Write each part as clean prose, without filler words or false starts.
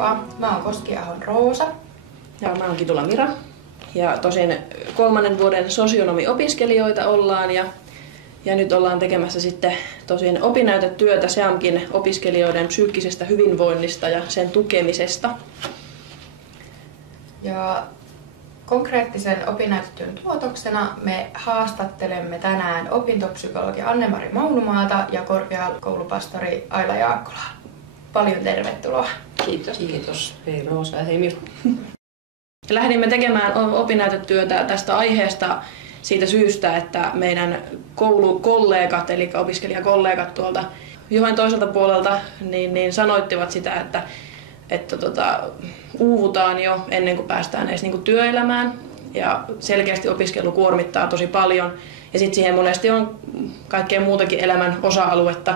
Moikka! Mä oon Koskiahon Roosa. Ja mä oon Kitula Mira. Ja tosin 3. vuoden sosionomiopiskelijoita ollaan ja nyt ollaan tekemässä sitten tosin opinnäytetyötä SEAMKin opiskelijoiden psyykkisestä hyvinvoinnista ja sen tukemisesta. Ja konkreettisen opinnäytetyön tuotoksena me haastattelemme tänään opintopsykologi Anne-Mari Maunumaata ja korkeakoulupastori Aila Jaakkolaa. Paljon tervetuloa. Kiitos. Kiitos. Hei Roosa ja hei Mira. Lähdimme tekemään opinnäytetyötä tästä aiheesta siitä syystä, että meidän koulukollegat, eli opiskelijakollegat tuolta joen toiselta puolelta, niin sanoittivat sitä, että uuvutaan jo ennen kuin päästään edes niin kuin työelämään. Ja selkeästi opiskelu kuormittaa tosi paljon. Ja sitten siihen monesti on kaikkea muutakin elämän osa-aluetta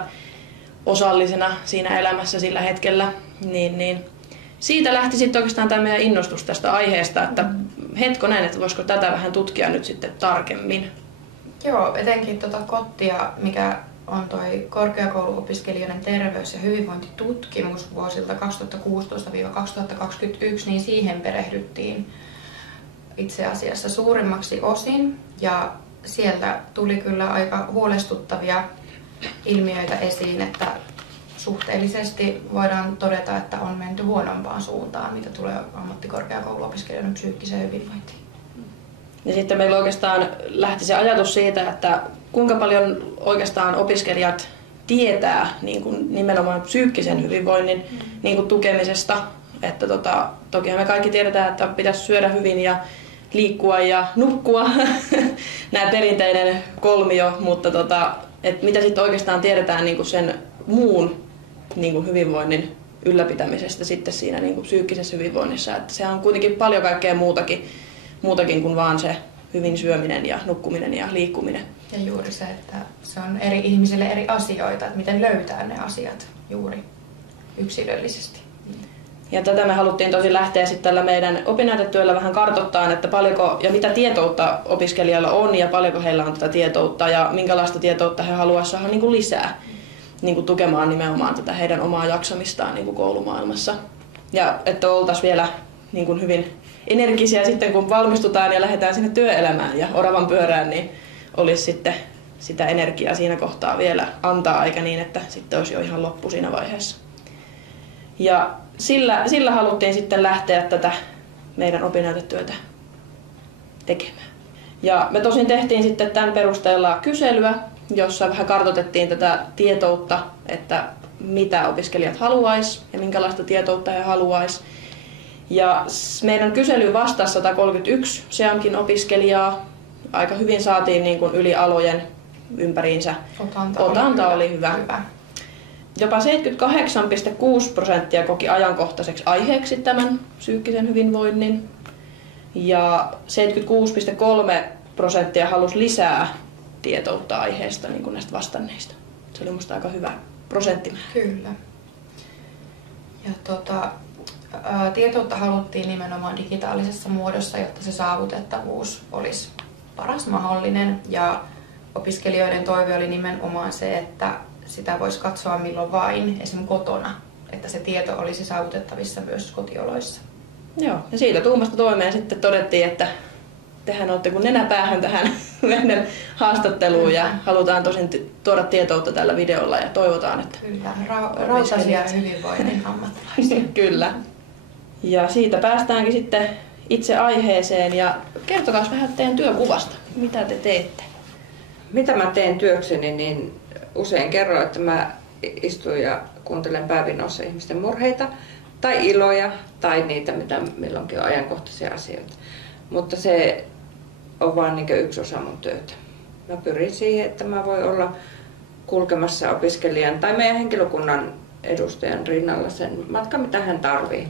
osallisena siinä elämässä sillä hetkellä. Niin siitä lähti sitten oikeastaan tämä meidän innostus tästä aiheesta, että hetkonen, että voisiko tätä vähän tutkia nyt sitten tarkemmin. Joo, etenkin kottia, mikä on toi korkeakouluopiskelijoiden terveys- ja hyvinvointitutkimus vuosilta 2016-2021, niin siihen perehdyttiin itse asiassa suurimmaksi osin. Ja sieltä tuli kyllä aika huolestuttavia ilmiöitä esiin, että suhteellisesti voidaan todeta, että on menty huonompaan suuntaan, mitä tulee ammattikorkeakouluopiskelijoiden psyykkiseen hyvinvointiin. Ja sitten meillä oikeastaan lähti se ajatus siitä, että kuinka paljon oikeastaan opiskelijat tietää niin kuin nimenomaan psyykkisen hyvinvoinnin niin kuin tukemisesta. Että tokihan me kaikki tiedetään, että pitäisi syödä hyvin ja liikkua ja nukkua, nämä perinteinen kolmio, mutta että mitä sitten oikeastaan tiedetään niin kuin sen muun niin kuin hyvinvoinnin ylläpitämisestä sitten siinä niin kuin psyykkisessä hyvinvoinnissa. Että sehän on kuitenkin paljon kaikkea muutakin kuin vaan se hyvin syöminen ja nukkuminen ja liikkuminen. Ja juuri se, että se on eri ihmisille eri asioita, että miten löytää ne asiat juuri yksilöllisesti. Ja tätä me haluttiin tosi lähteä sitten tällä meidän opinnäytetyöllä vähän kartoittamaan, että paljonko ja mitä tietoutta opiskelijalla on ja paljonko heillä on tätä tietoutta ja minkälaista tietoutta he haluaisivat saada niin kuin lisää niin kuin tukemaan nimenomaan tätä heidän omaa jaksamistaan niin kuin koulumaailmassa. Ja että oltaisiin vielä niin kuin hyvin energisiä sitten kun valmistutaan ja lähdetään sinne työelämään ja oravan pyörään, niin olisi sitten sitä energiaa siinä kohtaa vielä antaa, eikä niin, että sitten olisi jo ihan loppu siinä vaiheessa. Ja sillä haluttiin sitten lähteä tätä meidän opinnäytetyötä tekemään. Ja me tosin tehtiin sitten tämän perusteella kyselyä, jossa vähän kartoitettiin tätä tietoutta, että mitä opiskelijat haluaisi ja minkälaista tietoutta he haluaisi. Ja meidän kyselyyn vastasi 131 SEAMKin opiskelijaa. Aika hyvin saatiin niin kuin yli alojen ympäriinsä. Otanta oli hyvä. Jopa 78,6% koki ajankohtaiseksi aiheeksi tämän psyykkisen hyvinvoinnin. Ja 76,3% halusi lisää tietoutta aiheesta niin kuin näistä vastanneista. Se oli musta aika hyvä prosenttimäärä. Kyllä. Ja tietoutta haluttiin nimenomaan digitaalisessa muodossa, jotta se saavutettavuus olisi paras mahdollinen. Ja opiskelijoiden toive oli nimenomaan se, että sitä voisi katsoa milloin vain, esimerkiksi kotona, että se tieto olisi saavutettavissa myös kotioloissa. Joo, ja siitä tuumasta toimeen sitten todettiin, että tehän olette kuin nenäpäähän tähän meidän haastatteluun ja halutaan tosin tuoda tietoutta tällä videolla ja toivotaan, että kyllä, rautaisia hyvinvoinnin ammattilaisia. Kyllä. Ja siitä päästäänkin sitten itse aiheeseen ja kertokaa vähän teidän työkuvasta. Mitä te teette? Mitä mä teen työkseni, niin usein kerron, että mä istun ja kuuntelen päävinossa ihmisten murheita tai iloja tai niitä, mitä milloinkin on ajankohtaisia asioita. Mutta se on vaan niin yksi osa mun työtä. Mä pyrin siihen, että mä voin olla kulkemassa opiskelijan tai meidän henkilökunnan edustajan rinnalla sen matkan, mitä hän tarvii.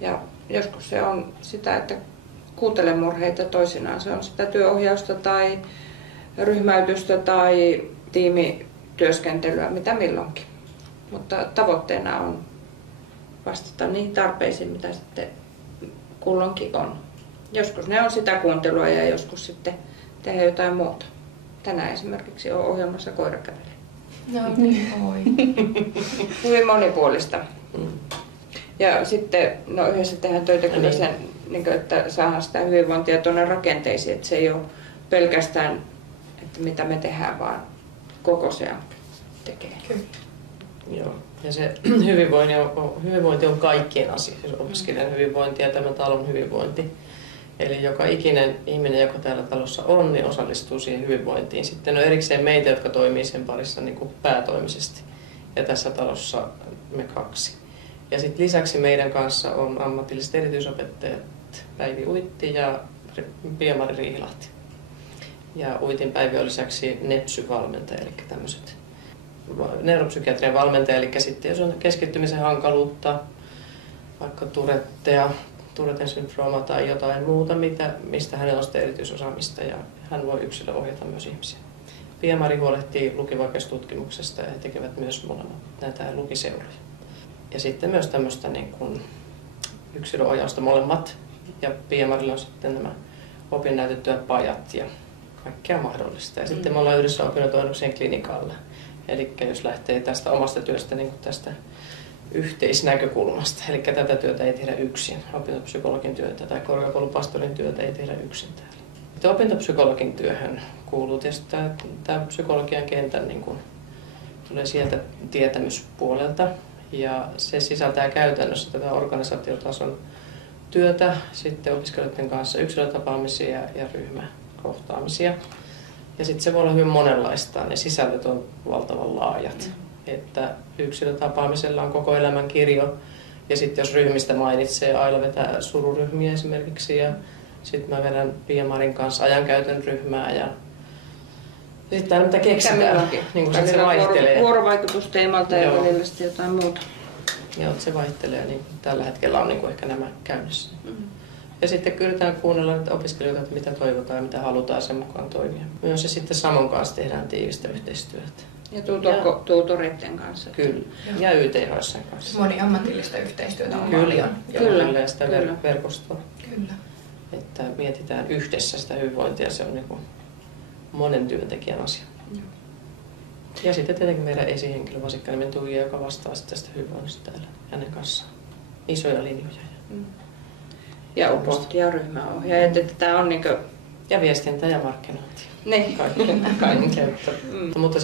Ja joskus se on sitä, että kuuntelen murheita, toisinaan se on sitä työohjausta tai ryhmäytystä tai tiimityöskentelyä, mitä milloinkin. Mutta tavoitteena on vastata niihin tarpeisiin, mitä sitten kulloinkin on. Joskus ne on sitä kuuntelua ja joskus sitten tehdä jotain muuta. Tänään esimerkiksi on ohjelmassa koirakävely. No, oi. Hyvin monipuolista. Ja sitten yhdessä tehdään töitä kyllä sen, niin kuin, että saadaan sitä hyvinvointia tuonne rakenteisiin, että se ei ole pelkästään, että mitä me tehdään, koko se tekee. Kyllä. Joo. Ja se hyvinvointi on kaikkien asia, siis opiskelijan hyvinvointi ja tämän talon hyvinvointi. Eli joka ikinen ihminen, joka täällä talossa on, niin osallistuu siihen hyvinvointiin. Sitten on erikseen meitä, jotka toimii sen parissa niin kuin päätoimisesti. Ja tässä talossa me 2. Ja sitten lisäksi meidän kanssa on ammatilliset erityisopettajat Päivi Uitti ja Pia-Mari Riihilahti. Ja Uitin Päivi on lisäksi NEPSY-valmentaja, eli tämmöiset neuropsykiatrian valmentaja, eli sitten jos on keskittymisen hankaluutta, vaikka Touretten syndrooma tai jotain muuta, mistä hänellä on sitten erityisosaamista ja hän voi yksilöohjata myös ihmisiä. Pia-Mari huolehtii lukivaikeustutkimuksesta ja he tekevät myös molemmat näitä lukiseuroja. Ja sitten myös tämmöistä niin kuin yksilöohjausta molemmat. Ja Pia-Marilla on sitten nämä opinnäytetyöpajat ja kaikkea mahdollista. Ja sitten me ollaan yhdessä opinnot-ohjauksen klinikalla. Eli jos lähtee tästä omasta työstä niin kuin tästä yhteisnäkökulmasta. Eli tätä työtä ei tehdä yksin. Opintopsykologin työtä tai korkeakoulupastorin työtä ei tehdä yksin täällä. Sitten opintopsykologin työhön kuuluu tietysti tämä psykologian kentän niin kuin, tulee sieltä tietämyspuolelta. Ja se sisältää käytännössä tätä organisaatiotason työtä, sitten opiskelijoiden kanssa yksilötapaamisia ja ryhmäkohtaamisia. Ja sitten se voi olla hyvin monenlaista, ne sisällöt on valtavan laajat. Että yksilötapaamisella on koko elämän kirjo. Ja sitten jos ryhmistä mainitsee, Aila vetää sururyhmiä esimerkiksi. Ja sitten mä vedän Pia-Marin kanssa ajankäytön ryhmää. Ja sitten aina mitä keksitään, niin kuin se vaihtelee. Vuorovaikutusteemalta ja välillä sitten jotain muuta. Joo, se vaihtelee. Niin tällä hetkellä on niin kuin ehkä nämä käynnissä. Ja sitten yritetään kuunnella niitä opiskelijoita, että mitä toivotaan ja mitä halutaan sen mukaan toimia. Myös ja sitten Samon kanssa tehdään tiivistä yhteistyötä. Ja tuutoreiden kanssa. Kyllä. Ja YTHS:n kanssa. Moniammatillista yhteistyötä on Kyllä. paljon. Kyllä. Ja sitä verkostoa. Kyllä. Että mietitään yhdessä sitä hyvinvointia, se on niin kuin monen työntekijän asia. Ja sitten tietenkin meidän esihenkilö Vasikka-nimen Tuija, joka vastaa tästä hyvinvoinnista täällä hänen kanssaan. Isoja linjoja. Ja opettaja ja ryhmäohjaajat, että tämä on niinku... Ja viestintä ja markkinointi. Niin. Kaikki. Mutta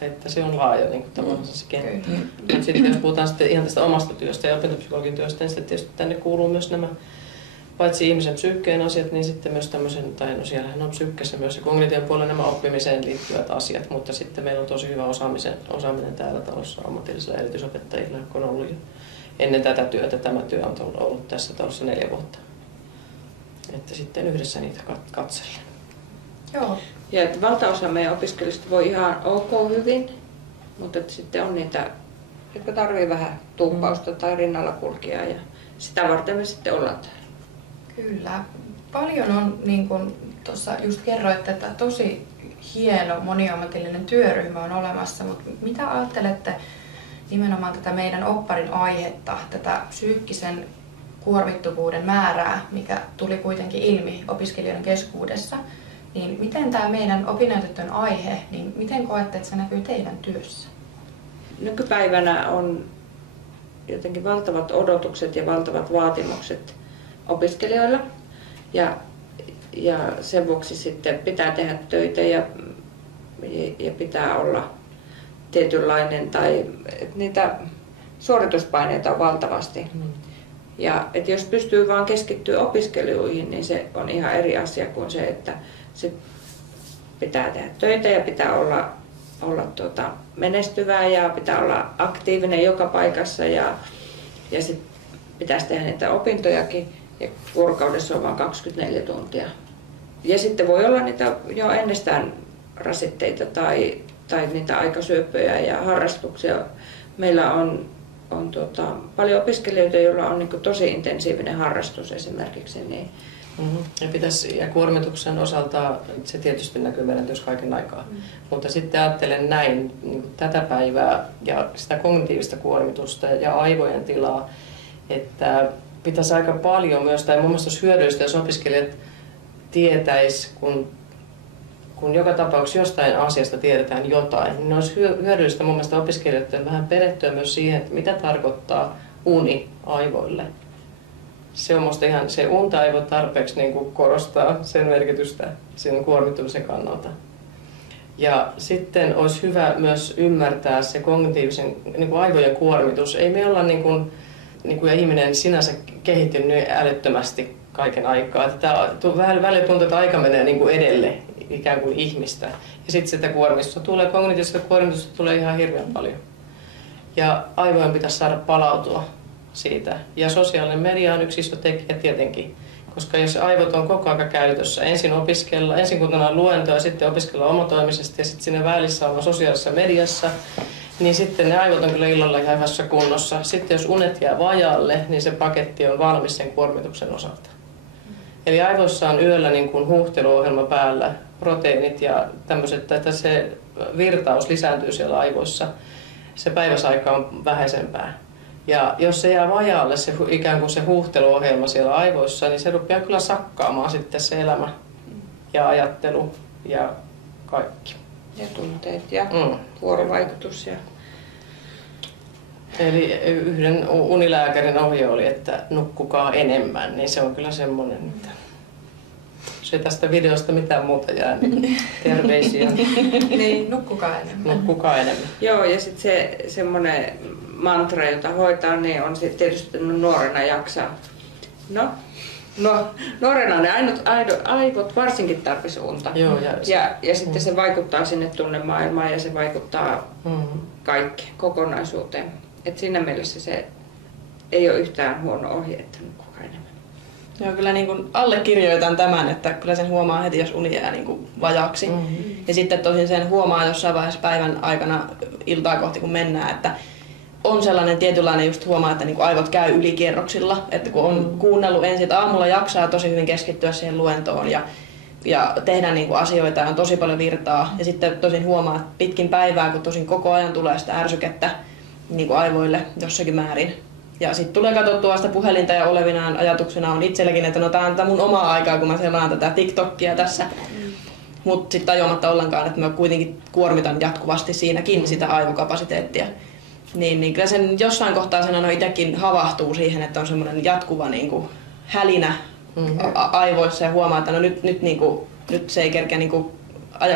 että se on laaja niin kuin tavallaan se kenttä. Sitten jos puhutaan sitten ihan tästä omasta työstä ja opintopsykologin työstä, niin sitten tietysti tänne kuuluu myös nämä paitsi ihmisen psyykkeen asiat, niin sitten myös tämmöisen, tai no siellähän on psyykkässä myös se kognitiivinen puolella nämä oppimiseen liittyvät asiat, mutta sitten meillä on tosi hyvä osaaminen täällä talossa ammatillisilla erityisopettajilla, jotka on ollut jo ennen tätä työtä. Tämä työ on ollut tässä talossa 4 vuotta. Että sitten yhdessä niitä katsellen. Joo. Ja että valtaosa meidän opiskelijoista voi ihan ok hyvin, mutta että sitten on niitä, jotka tarvii vähän tuuppausta tai rinnalla kulkijaa ja sitä varten me sitten ollaan täällä. Kyllä. Paljon on, niin kuin tuossa just kerroitte, että tosi hieno moniammatillinen työryhmä on olemassa, mutta mitä ajattelette nimenomaan tätä meidän opparin aihetta, tätä psyykkisen kuormittuvuuden määrää, mikä tuli kuitenkin ilmi opiskelijoiden keskuudessa, niin miten tämä meidän opinnäytetyön aihe, niin miten koette, että se näkyy teidän työssä? Nykypäivänä on jotenkin valtavat odotukset ja valtavat vaatimukset opiskelijoilla ja sen vuoksi sitten pitää tehdä töitä ja pitää olla tietynlainen tai niitä suorituspaineita on valtavasti. Ja että jos pystyy vaan keskittyä opiskeluihin, niin se on ihan eri asia kuin se, että se pitää tehdä töitä ja pitää olla menestyvää ja pitää olla aktiivinen joka paikassa ja sit pitäisi tehdä niitä opintojakin ja vuorokaudessa on vain 24 tuntia. Ja sitten voi olla niitä jo ennestään rasitteita tai niitä aikasyöppöjä ja harrastuksia. Meillä on paljon opiskelijoita, joilla on niin tosi intensiivinen harrastus esimerkiksi. Niin. Ja kuormituksen osalta se tietysti näkyy meidän työssä kaiken aikaa. Mutta sitten ajattelen näin niin tätä päivää ja sitä kognitiivista kuormitusta ja aivojen tilaa, että pitäisi aika paljon myös, tai mun mielestä olisi hyödyllistä, jos opiskelijat tietäis, kun joka tapauksessa jostain asiasta tiedetään jotain, niin olisi hyödyllistä mun mielestä opiskelijoiden vähän perehtyä myös siihen, että mitä tarkoittaa uni aivoille. Se on musta ihan, se unta ei voi tarpeeksi niin kuin korostaa sen merkitystä sen kuormittumisen kannalta. Ja sitten olisi hyvä myös ymmärtää se kognitiivisen niin kuin aivojen kuormitus. Ei me olla niin kuin ihminen sinänsä kehittynyt älyttömästi kaiken aikaa. Välillä tuntuu, että aika menee niin kuin edelle ikään kuin ihmistä. Ja sitten sitä kuormitusta tulee, kognitiivista kuormitusta tulee ihan hirveän paljon. Ja aivojen pitäisi saada palautua siitä. Ja sosiaalinen media on yksi iso tekijä tietenkin. Koska jos aivot on koko ajan käytössä, ensin kun on luentoa ja sitten opiskellaan omatoimisesti ja sitten siinä välissä ollaan sosiaalisessa mediassa, niin sitten ne aivot on kyllä illalla ihan hyvässä kunnossa. Sitten jos unet jää vajaalle, niin se paketti on valmis sen kuormituksen osalta. Eli aivoissa on yöllä niin kuin huuhteluohjelma päällä, proteiinit ja tämmöiset, että se virtaus lisääntyy siellä aivoissa. Se päiväsaika on vähäisempää. Ja jos se jää vajaalle se ikään kuin se huuhteluohjelma siellä aivoissa, niin se rupeaa kyllä sakkaamaan sitten se elämä ja ajattelu ja kaikki. Ja tunteet ja vuorovaikutus. Ja... Eli yhden unilääkärin ohje oli, että nukkukaa enemmän, niin se on kyllä semmoinen, että jos ei tästä videosta mitään muuta jää, niin terveisiä. Niin, nukkukaa enemmän. Nukkukaa enemmän. Joo, ja sitten se semmoinen mantra, jota hoitaa, niin on sitten tietysti nuorena jaksaa. Nuorena ne aivot varsinkin tarvitsisi unta. Joo, ja sitten se vaikuttaa sinne tunnemaailmaan ja se vaikuttaa kaikkeen kokonaisuuteen. Et siinä mielessä se ei ole yhtään huono ohje, että nukkukaa enemmän. Joo, kyllä niin kuin allekirjoitan tämän, että kyllä sen huomaa heti, jos uni jää niin kuin vajaaksi. Ja sitten tosin sen huomaa jossain vaiheessa päivän aikana iltaa kohti, kun mennään, että on sellainen tietynlainen just huomaa, että niinku aivot käy ylikierroksilla, että kun on kuunnellut ensin, että aamulla jaksaa tosi hyvin keskittyä siihen luentoon ja tehdä niinku asioita ja on tosi paljon virtaa. Ja sitten tosin huomaa, että pitkin päivää, kun tosin koko ajan tulee sitä ärsykettä niinku aivoille jossakin määrin. Ja sitten tulee katsottua sitä puhelinta ja olevinaan ajatuksena on itselläkin, että no tää on mun omaa aikaa, kun mä selaan tätä TikTokia tässä. Mutta sitten tajuamatta ollenkaan, että mä kuitenkin kuormitan jatkuvasti siinäkin sitä aivokapasiteettia. Niin kyllä sen jossain kohtaa sen aina itsekin havahtuu siihen, että on semmoinen jatkuva niinku hälinä aivoissa ja huomaa, että no nyt se ei kerkeä niinku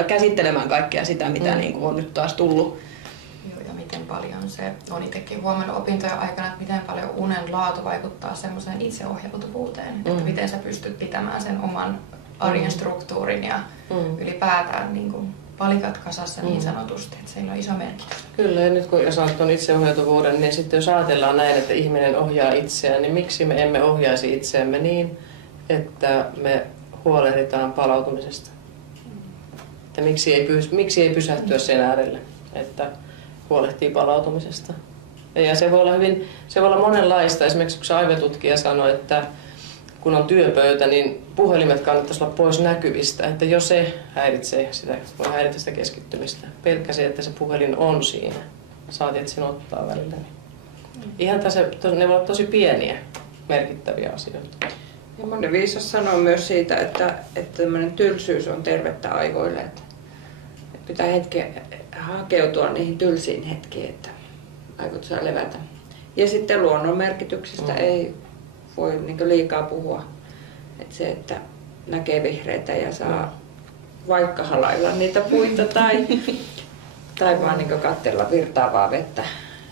käsittelemään kaikkea sitä, mitä niinku on nyt taas tullut. Joo, ja miten paljon se on itsekin huomannut opintojen aikana, että miten paljon unen laatu vaikuttaa semmoiseen itseohjautuvuuteen, että miten sä pystyt pitämään sen oman arjen struktuurin ja ylipäätään niinku palikat kasassa niin sanotusti, että sillä on iso merkitys. Kyllä, ja nyt kun sanot tuon itseohjautuvuuden, niin sitten jos ajatellaan näin, että ihminen ohjaa itseään, niin miksi me emme ohjaisi itseämme niin, että me huolehditaan palautumisesta? Että miksi ei pysähtyä sen äärelle, että huolehtii palautumisesta? Ja se voi olla monenlaista. Esimerkiksi kun se aivotutkija sanoi, että kun on työpöytä, niin puhelimet kannattaisi olla pois näkyvistä, että jos se voi häiritä sitä keskittymistä. Pelkkä se, että se puhelin on siinä. Saatiin, että sen ottaa välillä. Ihan ne voi olla tosi pieniä, merkittäviä asioita. Ja moni viisas sanoo myös siitä, että tämmöinen tylsyys on tervettä aivoille. Että pitää hakeutua niihin tylsiin hetkiin, että aivot saa levätä. Ja sitten luonnon merkityksestä ei voi niin liikaa puhua. Että se, että näkee vihreitä ja saa vaikka halailla niitä puita tai vaan niin katsella virtaavaa vettä.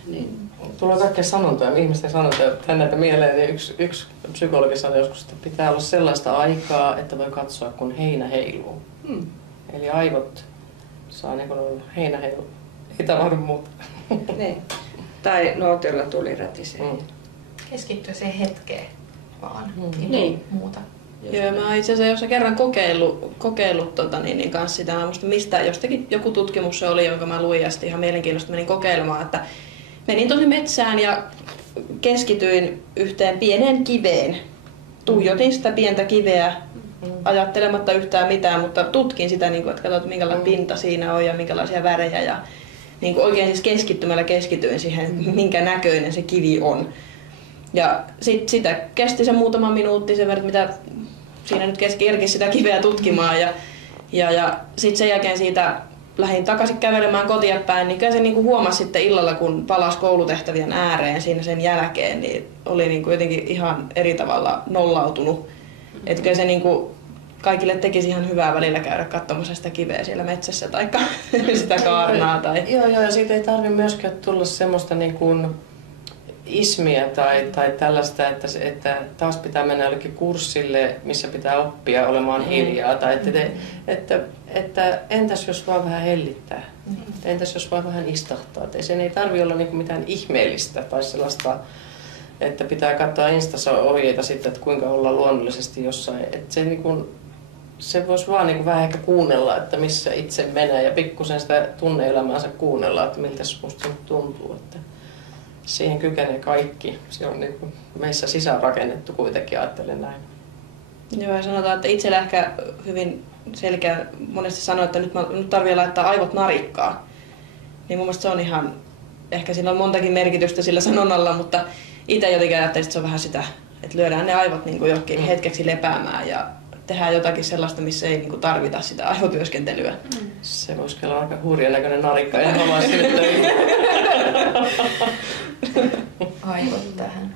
Niin. Tulee kaikkea sanontoja, ihmisten sanontoja tänne mieleen. Niin yksi psykologi sanoi joskus, että pitää olla sellaista aikaa, että voi katsoa, kun heinä heiluu. Eli aivot saa niin kuin heinä heiluu. Ei tapahdu muuta. Niin. Tai nuotiolla tuli rätisee. Keskittyä siihen hetkeen vaan, niin muuta. Joo, mä itse asiassa jossain kerran kokeillut kanssa sitä. Mä muistan mistä jostakin joku tutkimus se oli, jonka mä luin ja sitten ihan mielenkiintoista menin kokeilemaan, että menin tosi metsään ja keskityin yhteen pieneen kiveen. Tuijotin sitä pientä kiveä ajattelematta yhtään mitään, mutta tutkin sitä, että katsoin, minkälainen pinta siinä on ja minkälaisia värejä. Ja oikein siis keskittymällä keskityin siihen, minkä näköinen se kivi on. Ja sitä kesti se muutama minuutti sen verran, mitä siinä nyt kerkisi sitä kiveä tutkimaan. Ja sitten sen jälkeen siitä lähdin takaisin kävelemään kotia päin, niin kyllä se niin kuin huomasi sitten illalla, kun palasi koulutehtävien ääreen siinä sen jälkeen, niin oli niin kuin jotenkin ihan eri tavalla nollautunut. Että kyllä se niin kuin kaikille tekisi ihan hyvää välillä käydä katsomassa sitä kiveä siellä metsässä tai sitä kaarnaa. Tai... Joo, ja siitä ei tarvitse myöskään tulla semmoista niin kuin ismiä tai tällaista, että taas pitää mennä jollekin kurssille, missä pitää oppia olemaan hiljaa. Tai että entäs jos vaan vähän hellittää? Entäs jos vaan vähän istahtaa? Sen ei tarvitse olla niin mitään ihmeellistä tai sellaista, että pitää katsoa Instassa ohjeita sitten, että kuinka olla luonnollisesti jossain. Että se, niin kuin, se voisi vaan niin kuin vähän ehkä kuunnella, että missä itse menee ja pikkusen sitä tunne-elämäänsä kuunnella, että miltä musta tuntuu. Että siihen kykenee kaikki. Se on niin kuin meissä sisäänrakennettu kuitenkin, ajattelen näin. Joo, ja sanotaan, että itsellä ehkä hyvin selkeä monesti sanoo, että nyt tarvitsee laittaa aivot narikkaa. Niin mun mielestä se on ihan, ehkä sillä on montakin merkitystä sillä sanonnalla, mutta itse jotenkin ajattelin, että se on vähän sitä, että lyödään ne aivot niin kuin johonkin hetkeksi lepäämään ja tehdään jotakin sellaista, missä ei niin kuin tarvita sitä aivotyöskentelyä. Se voisi olla aika hurjan näköinen narikka ja haluaisi sinne töihin. Aivot tähän.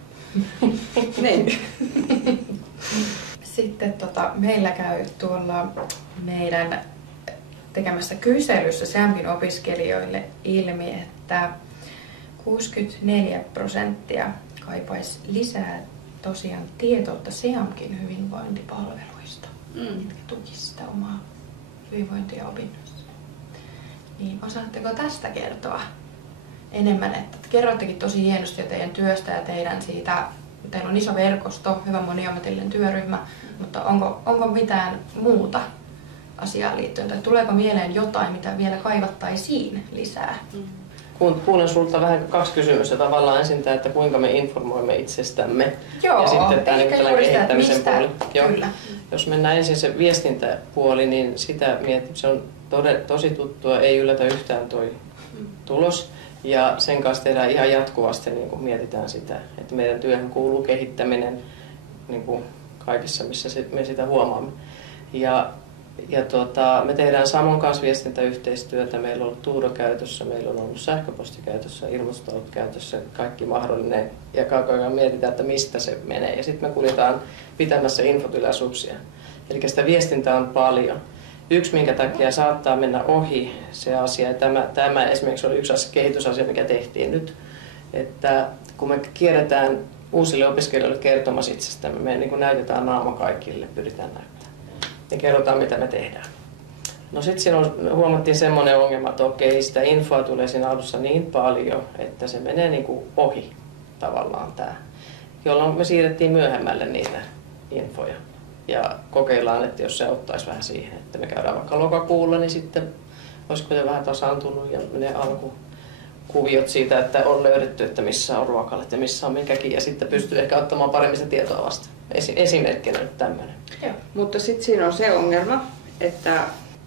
Niin. Sitten meillä käy tuolla meidän tekemässä kyselyssä SEAMKin opiskelijoille ilmi, että 64% kaipaisi lisää tosiaan tietoutta SEAMKin hyvinvointipalveluista, mitkä tukisivat sitä omaa hyvinvointia opinnoissa. Niin osaatteko tästä kertoa enemmän? Että kerroittekin tosi hienosti jo teidän työstä ja teidän siitä, teillä on iso verkosto, hyvä moniammatillinen työryhmä, mutta onko mitään muuta asiaan liittyen? Tai tuleeko mieleen jotain, mitä vielä kaivattaisiin lisää? Kuulen sulta vähän 2 kysymystä. Tavallaan ensin tämä, että kuinka me informoimme itsestämme. Joo, ja sitten tämä ehkä niin juuri sitä, kehittämisen mistä, puoli. Joo. Kyllä. Jos mennään ensin se viestintäpuoli, niin sitä se on tosi tuttua, ei yllätä yhtään toi tulos. Ja sen kanssa tehdään ihan jatkuvasti, niin kuin mietitään sitä, että meidän työhön kuuluu kehittäminen niin kuin kaikissa, missä me sitä huomaamme. Me tehdään Samon kanssa viestintäyhteistyötä. Meillä on ollut Tuuro käytössä, meillä on ollut sähköposti käytössä, ilmoitustalot käytössä, kaikki mahdollinen. Ja koko ajan mietitään, että mistä se menee. Ja sitten me kuljetaan pitämässä infotilaisuuksia. Eli sitä viestintää on paljon. Yksi, minkä takia saattaa mennä ohi se asia, ja tämä esimerkiksi oli yksi kehitysasia, mikä tehtiin nyt, että kun me kierretään uusille opiskelijoille kertomassa itsestämme, me niin kuin näytetään naama kaikille, pyritään näyttämään. Ja kerrotaan, mitä me tehdään. No sitten siinä huomattiin semmoinen ongelma, että okei, sitä infoa tulee siinä alussa niin paljon, että se menee niin kuin ohi tavallaan tämä. Jolloin me siirrettiin myöhemmälle niitä infoja. Ja kokeillaan, että jos se auttaisi vähän siihen, että me käydään vaikka lokakuulla, niin sitten olisiko jo vähän tasaantunut ja ne alkukuviot siitä, että on löydetty, että missä on ruokalat ja missä on minkäkin, ja sitten pystyy ehkä ottamaan paremmin sitä tietoa vasta. Esimerkkinä nyt tämmöinen. Mutta sitten siinä on se ongelma, että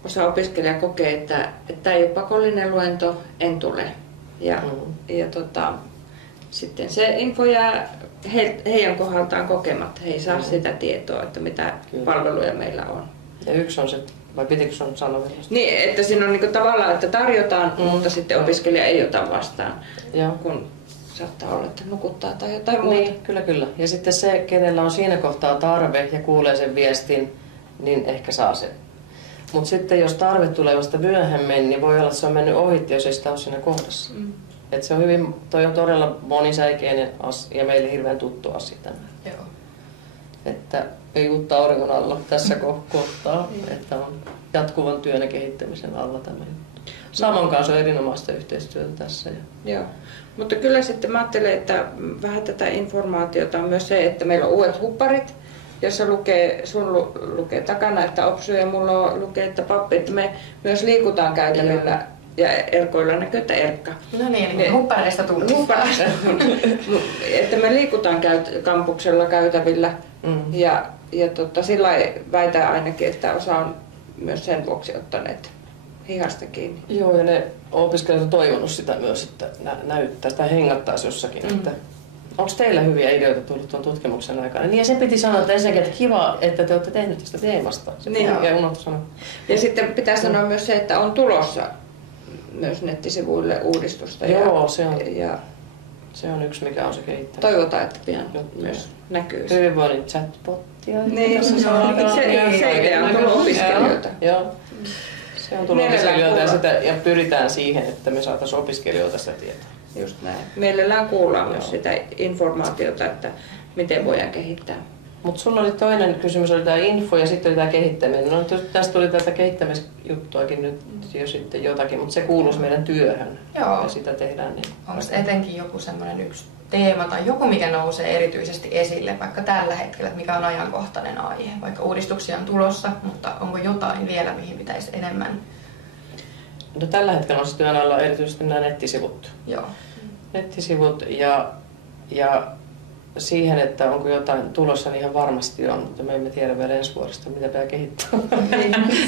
osa opiskelija kokee, että tämä ei ole pakollinen luento, en tule. Ja sitten se info jää heidän kohdaltaan kokematta. He ei saa sitä tietoa, että mitä palveluja meillä on. Ja yksi on se, vai pitikö sun sanoa? Niin, että siinä on niinku tavallaan, että tarjotaan, mutta sitten opiskelija ei ota vastaan. Joo. Kun saattaa olla, että nukuttaa tai jotain muuta. Niin, kyllä. Ja sitten se, kenellä on siinä kohtaa tarve ja kuulee sen viestin, niin ehkä saa sen. Mutta sitten jos tarve tulee vasta myöhemmin, niin voi olla, että se on mennyt ohi, jos ei sitä ole siinä kohdassa. Et se on toi on todella monisäikeinen ja meille hirveän tuttu asia tämä. Joo. Että ei uutta auringon alla tässä kohtaa, että on jatkuvan työn ja kehittämisen alla tämä juttu. Samon kanssa on erinomaista yhteistyötä tässä. Joo. Mutta kyllä sitten mä ajattelen, että vähän tätä informaatiota on myös se, että meillä on uudet hupparit, jossa sun lukee takana, että Opsu ja mulla lukee, että pappi, että me myös liikutaan käytävillä ja Erkoilla näkyy, että Erkka. No niin, eli huppareista tunnistaa. Että me liikutaan kampuksella käytävillä ja sillä väitän ainakin, että osa on myös sen vuoksi ottaneet hihasta kiinni. Joo, ja ne opiskelijat on toivonut sitä myös, että näyttäisi tai hengattaisi jossakin. Että onko teillä hyviä ideoita tullut tuon tutkimuksen aikana? Niin ja se piti sanoa, että ensinnäkin, että kiva, että te olette tehneet tästä teemasta. Niin. Ja unohtu sanoa. Ja sitten pitää sanoa myös se, että on tulossa myös nettisivuille uudistusta. Joo, ja se on yksi, mikä on se kehittäminen. Toivotaan, että pian myös näkyy. Hyvinvoinnin chatbottia. Niin, se idea on tullut opiskelijoilta. Joo. Se on tullut opiskelijoilta ja pyritään siihen, että me saataisiin opiskelijoilta sitä tietoa. Just näin. Mielellään kuullaan myös sitä informaatiota, että miten voidaan kehittää. Mutta sulla oli toinen kysymys, oli tämä info ja sitten oli tämä kehittäminen. No, tästä tuli tätä kehittämisjuttuakin nyt jo sitten jotakin, mutta se kuuluisi meidän työhön. Joo. Ja sitä tehdään. Niin onko etenkin joku semmoinen yksi teema tai joku, mikä nousee erityisesti esille vaikka tällä hetkellä, mikä on ajankohtainen aihe? Vaikka uudistuksia on tulossa, mutta onko jotain vielä, mihin pitäisi enemmän? No, tällä hetkellä on se työn alla erityisesti nämä nettisivut. Joo. Nettisivut ja siihen, että onko jotain tulossa, niin ihan varmasti on, mutta me emme tiedä vielä ensi vuodesta, mitä pitää kehittää.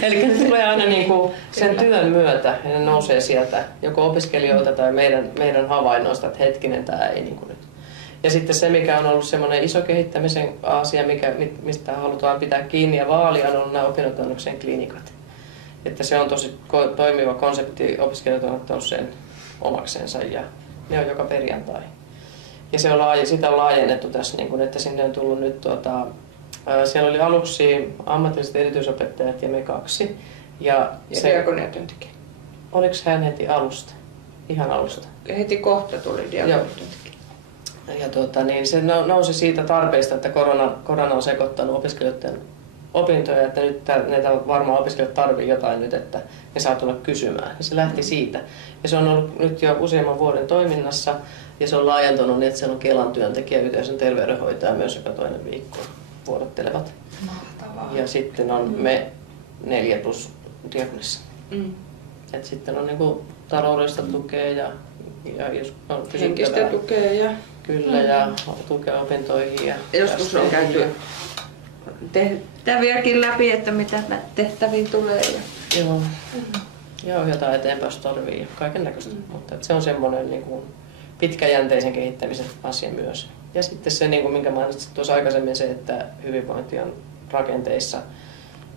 Eli se tulee aina niin kuin sen työn myötä ja ne nousee sieltä joko opiskelijoilta tai meidän havainnoista, että hetkinen, tämä ei niin kuin nyt. Ja sitten se, mikä on ollut semmoinen iso kehittämisen asia, mistä halutaan pitää kiinni ja vaalia, on ollut nämä opinnotannoksen klinikat. Että se on tosi toimiva konsepti, opiskelijat on ottanut sen omakseensa ja ne on joka perjantai. Ja sitä on laajennettu tässä, niin kun, että sinne on tullut nyt, siellä oli aluksi ammatilliset erityisopettajat ja me 2. Ja diakoniatyöntekijä. Oliko hän heti alusta? Ihan alusta? Heti kohta tuli diakoniatyöntekijä. Ja niin se nousi siitä tarpeesta, että korona on sekoittanut opiskelijoiden opintoja, että nyt ne varmaan opiskelijat tarvitsevat jotain nyt, että ne saa tulla kysymään. Ja se lähti siitä. Ja se on ollut nyt jo useamman vuoden toiminnassa ja se on laajentunut niin, että siellä on Kelan työntekijä, yhteisön terveydenhoitaja myös joka toinen viikko vuorottelevat. Mahtavaa. Ja sitten on me 4 plus diakonissa. Et sitten on niinku taloudellista tukea ja jos on henkistä tukea ja kyllä ja tukea opintoihin. Ja joskus on käyty tehtäviäkin läpi, että mitä tehtäviä tulee. Joo. Ja ohjataan eteenpäin, jos tarvii ja kaiken näköistä. Mutta se on semmoinen niin kuin pitkäjänteisen kehittämisen asia myös. Ja sitten se, niin kuin minkä mainitsin tuossa aikaisemmin, se, että hyvinvointi on rakenteissa,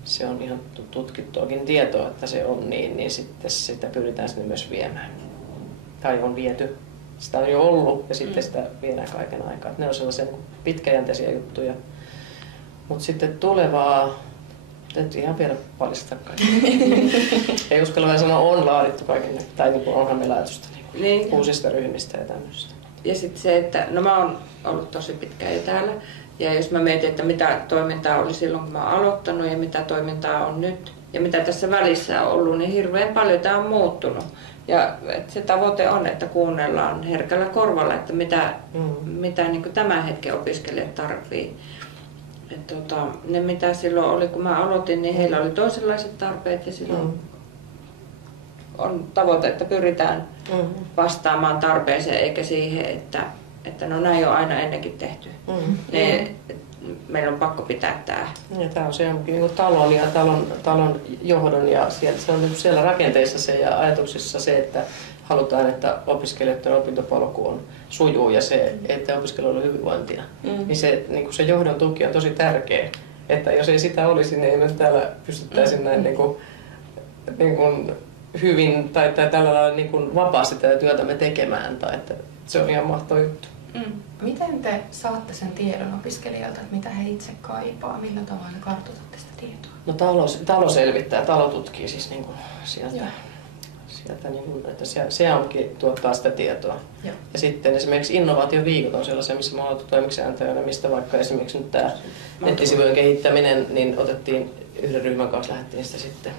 se on ihan tutkittuakin tietoa, että se on niin sitten sitä pyritään sinne myös viemään. Tai on viety. Sitä on jo ollut ja sitten sitä viedään kaiken aikaa. Ne on sellaisia pitkäjänteisiä juttuja. Mutta sitten tulevaa, täytyy ihan vielä paljastaa kaiken. Ei uskalla vielä sanoa, on laadittu kaiken, tai niin kuin onhan meillä ajatusta niin uusista ryhmistä ja tämmöistä. Ja sitten se, että no mä oon ollut tosi pitkään jo täällä, ja jos mä mietin, että mitä toimintaa oli silloin, kun mä oon aloittanut ja mitä toimintaa on nyt, ja mitä tässä välissä on ollut, niin hirveän paljon tämä on muuttunut. Ja se tavoite on, että kuunnellaan herkällä korvalla, että mitä niin kuin tämän hetken opiskelijat tarvitsee. Ne mitä silloin oli, kun mä aloitin, niin heillä oli toisenlaiset tarpeet ja silloin on tavoite, että pyritään vastaamaan tarpeeseen eikä siihen, että no näin on aina ennenkin tehty. Meillä on pakko pitää tämä. Ja tämä on se niin talon ja talon johdon ja se on siellä rakenteissa se ja ajatuksissa se, että halutaan, että opiskelijoiden opintopolku on sujuu ja se, että opiskelijoilla on hyvinvointia. Niin se johdon tuki on tosi tärkeä. Että jos ei sitä olisi, niin ei me täällä pystyttäisi näin niin kuin hyvin tai tällä lailla niin kuin vapaasti tätä työtä me tekemään. Tai että se on ihan mahtava juttu. Miten te saatte sen tiedon opiskelijoilta, että mitä he itse kaipaa? Millä tavalla kartoitatte sitä tietoa? No talo selvittää, talo tutkii siis niin kuin sieltä niin kuin, että SEAMkin tuottaa sitä tietoa. Joo. Ja sitten esimerkiksi innovaatioviikot on sellaisia, missä me ollaan oltu toimeksiantajana, mistä vaikka esimerkiksi nyt tämä nettisivujen kehittäminen, niin otettiin yhden ryhmän kanssa, lähdettiin sitä sitten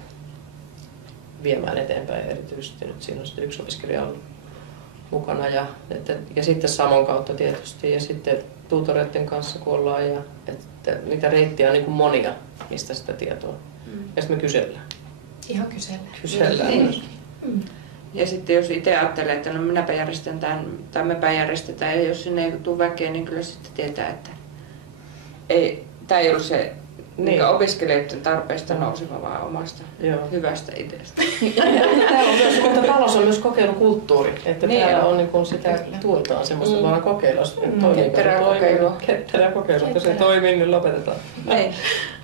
viemään eteenpäin. Erityisesti nyt siinä on sitten yksi opiskelija ollut mukana ja sitten Samon kautta tietysti ja sitten tutoreiden kanssa kun ollaan ja että niitä reittiä on niin kuin monia, mistä sitä tietoa. Ja sitten me kysellään. Ihan kysellään. Kysellään. Ja sitten jos itse ajattelee, että no minäpä järjestän tämän tai mepä järjestetään ja jos sinne ei tule väkeä, niin kyllä sitten tietää, että tämä ei ollut se opiskelijoiden tarpeesta nouseva, vaan omasta hyvästä ideasta. Mutta talous on myös kokeilukulttuuri, että täällä on niin sitä tuotaan semmoista vaan kokeilua. Ketterää kokeilua. Ketterää kokeilua, että se toimii, niin lopetetaan.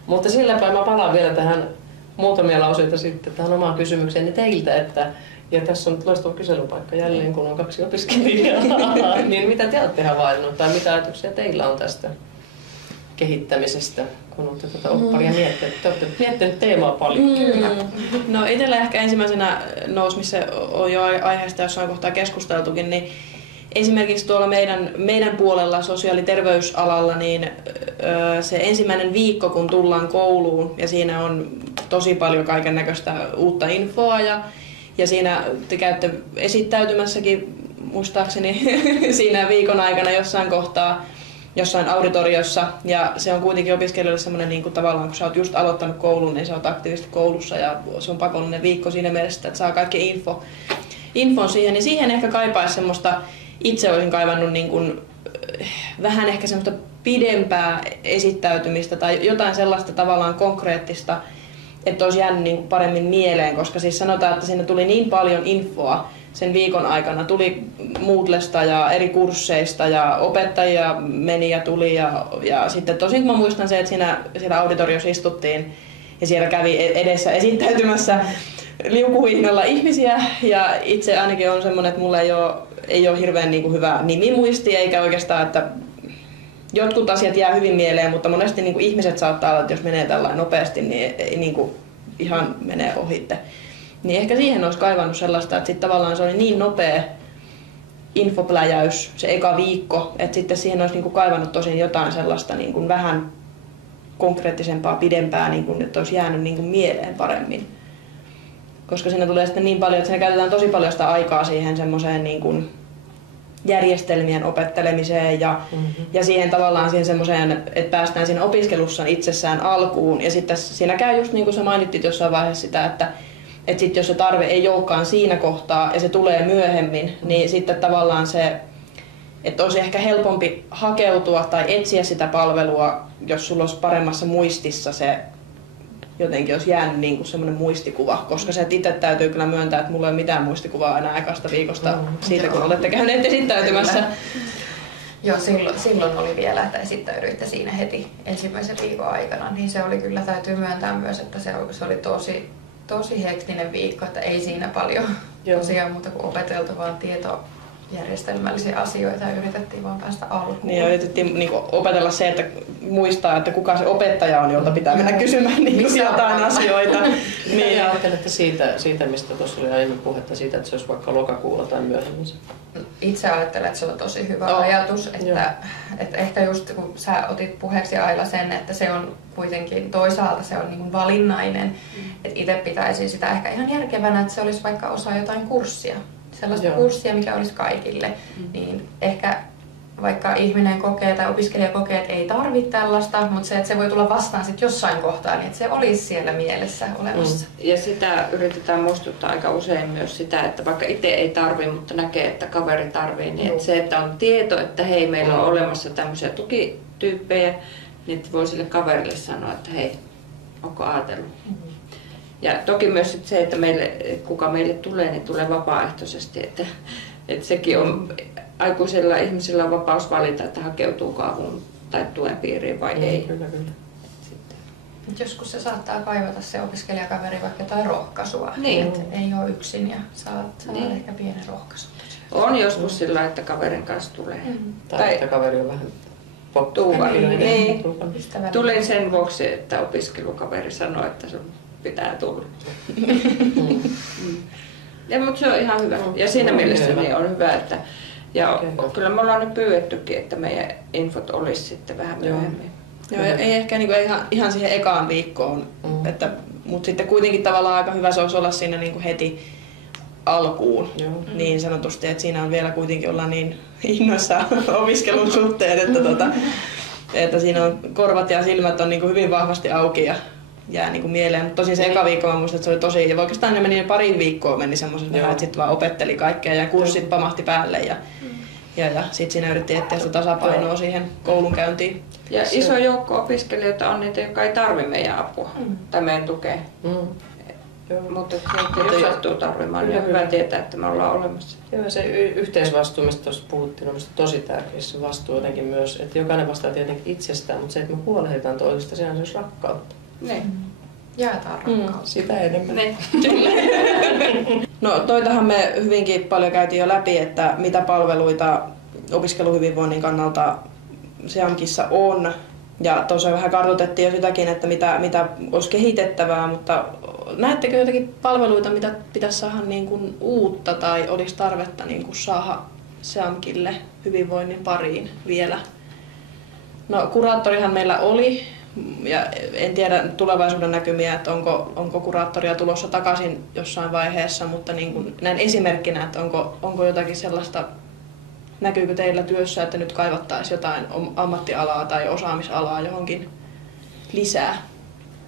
Mutta silläpä mä palaan vielä tähän muutamia lauseita sitten tähän omaan kysymykseeni teiltä, että Ja tässä on loistava kyselypaikka jälleen, kun on 2 opiskelijaa. Niin mitä te olette havainnut tai mitä ajatuksia teillä on tästä kehittämisestä, kun olette tätä opparia miettineet? Te olette miettineet teemaa paljon. Kyllä. No itsellä ehkä ensimmäisenä nousi, missä on jo aiheesta jossain kohtaa keskusteltukin, niin esimerkiksi tuolla meidän puolella sosiaali- ja terveysalalla niin se ensimmäinen viikko, kun tullaan kouluun ja siinä on tosi paljon kaiken näköistä uutta infoa ja siinä te käytte esittäytymässäkin muistaakseni siinä viikon aikana jossain kohtaa, jossain auditoriossa ja se on kuitenkin opiskelijoille semmoinen niin kuin tavallaan, kun sä oot just aloittanut koulun, niin sä oot aktiivisesti koulussa ja se on pakollinen viikko siinä mielessä, että saa kaikki infon siihen, niin siihen ehkä kaipaisi semmoista, itse olisin kaivannut niin kuin, vähän ehkä semmoista pidempää esittäytymistä tai jotain sellaista tavallaan konkreettista, että olisi jäänyt niin kuin paremmin mieleen, koska siis sanotaan, että siinä tuli niin paljon infoa sen viikon aikana. Tuli Moodlesta ja eri kursseista ja opettajia meni ja tuli ja sitten tosin mä muistan se, että siellä auditoriossa istuttiin ja siellä kävi edessä esittäytymässä liukuhihnalla ihmisiä ja itse ainakin on semmoinen, että mulla ei ole hirveän niin kuin hyvä nimimuisti eikä oikeastaan, että jotkut asiat jää hyvin mieleen, mutta monesti niin kuin ihmiset saattaa olla, että jos menee tällainen nopeasti, niin ei niin kuin ihan menee ohitte. Niin ehkä siihen olisi kaivannut sellaista, että sitten tavallaan se oli niin nopea infopläjäys se eka viikko, että sitten siihen olisi niin kuin kaivannut tosin jotain sellaista niin kuin vähän konkreettisempaa, pidempää, niin kuin, että olisi jäänyt niin kuin mieleen paremmin. Koska siinä tulee sitten niin paljon, että siinä käytetään tosi paljon sitä aikaa siihen semmoiseen niin kuin järjestelmien opettelemiseen ja siihen tavallaan siihen semmoiseen, että päästään siinä opiskelussa itsessään alkuun. Ja sitten siinä käy just niin kuin sä mainittit jossain vaiheessa sitä, että sit jos se tarve ei olekaan siinä kohtaa ja se tulee myöhemmin, niin sitten tavallaan se, että olisi ehkä helpompi hakeutua tai etsiä sitä palvelua, jos sulla olisi paremmassa muistissa se jotenkin olisi jäänyt niin kuin semmoinen muistikuva, koska se itse täytyy kyllä myöntää, että mulla ei ole mitään muistikuvaa enää ekasta viikosta siitä, kun olette käyneet esittäytymässä. Joo, silloin oli vielä, että esittäydyitte siinä heti ensimmäisen viikon aikana, niin se oli kyllä, täytyy myöntää myös, että se oli tosi hektinen viikko, että ei siinä paljon tosiaan muuta kuin opeteltu, vaan tietojärjestelmällisiä asioita ja yritettiin vaan päästä alkuun. Niin ja yritettiin niin opetella se, että muistaa, että kuka se opettaja on, jolta pitää mennä kysymään niin jotain asioita. Niin. Ja ajattelette siitä, mistä tuossa oli aiemmin puhetta, siitä, että se olisi vaikka lokakuulla tai myöhemmin? Itse ajattelen, että se on tosi hyvä ajatus, että ehkä just kun sä otit puheeksi Aila sen, että se on kuitenkin toisaalta se on niin kuin valinnainen, että itse pitäisi sitä ehkä ihan järkevänä, että se olisi vaikka osa jotain kurssia, sellaista kurssia, mikä olisi kaikille, niin ehkä vaikka ihminen kokee tai opiskelija kokee, että ei tarvitse tällaista, mutta se, että se voi tulla vastaan sit jossain kohtaa, niin että se olisi siellä mielessä olemassa. Ja sitä yritetään muistuttaa aika usein myös sitä, että vaikka itse ei tarvitse, mutta näkee, että kaveri tarvitsee, niin että se, että on tieto, että hei, meillä on olemassa tämmöisiä tukityyppejä, niin että voi sille kaverille sanoa, että hei, onko ajatellut? Ja toki myös se, että kuka meille tulee, niin tulee vapaaehtoisesti, että sekin on aikuisella ihmisellä on vapaus valita, että hakeutuuko avun tai tuen piiriin vai ei. Kyllä. Joskus se saattaa kaivata se opiskelijakaveri vaikka jotain rohkaisua, Niin. että ei ole yksin ja saat ehkä pienen rohkaisun. On joskus sillä, että kaverin kanssa tulee. Tai että kaveri on vähän tuuvallinen. Niin. Ystävällinen. Tulin sen vuoksi, että opiskelukaveri sanoi, että sun pitää tulla. Mutta se on ihan hyvä. Ja siinä mielessä niin on hyvä, että kyllä me ollaan nyt pyydettykin, että meidän infot olisi sitten vähän myöhemmin. Joo, ei ehkä niinku ihan siihen ekaan viikkoon, mutta sitten kuitenkin tavallaan aika hyvä se olisi olla siinä niinku heti alkuun niin sanotusti, että siinä on vielä kuitenkin olla niin innoissaan opiskelun suhteen, että siinä on korvat ja silmät on niinku hyvin vahvasti auki ja jää niinku mieleen. Mutta tosin se eka viikko mä muistan, että se oli tosi, ja oikeastaan ne meni pari viikkoa meni semmoisessa, että sitten vaan opetteli kaikkea ja kurssit pamahti päälle ja sitten siinä yritti etsiä sitä tasapainoa siihen koulunkäyntiin. Ja iso joukko opiskelijoita on niitä, jotka ei tarvitse meidän apua tai meidän tukea. Mutta jos sattuu tarvimaan, niin on hyvä tietää, että me ollaan olemassa. Joo, se yhteisvastuu, mistä tuossa puhuttiin, on tosi tärkeä se vastuu jotenkin myös, että jokainen vastaa tietenkin itsestään, mutta se, että me huolehditaan toisesta, sehän on myös rakkautta. Niin. Jaetaan rakkautta. Sitä enemmän. Ne. No toitahan me hyvinkin paljon käytiin jo läpi, että mitä palveluita opiskeluhyvinvoinnin kannalta SEAMKissa on. Ja tosiaan vähän kartoitettiin jo sitäkin, että mitä olisi kehitettävää, mutta näettekö jotakin palveluita, mitä pitäisi saada niin kuin uutta tai olisi tarvetta niin kuin saada SEAMKille hyvinvoinnin pariin vielä? No kuraattorihan meillä oli, ja en tiedä tulevaisuuden näkymiä, että onko kuraattoria tulossa takaisin jossain vaiheessa, mutta niin kuin näin esimerkkinä, että onko jotakin sellaista, näkyykö teillä työssä, että nyt kaivattaisiin jotain ammattialaa tai osaamisalaa johonkin lisää?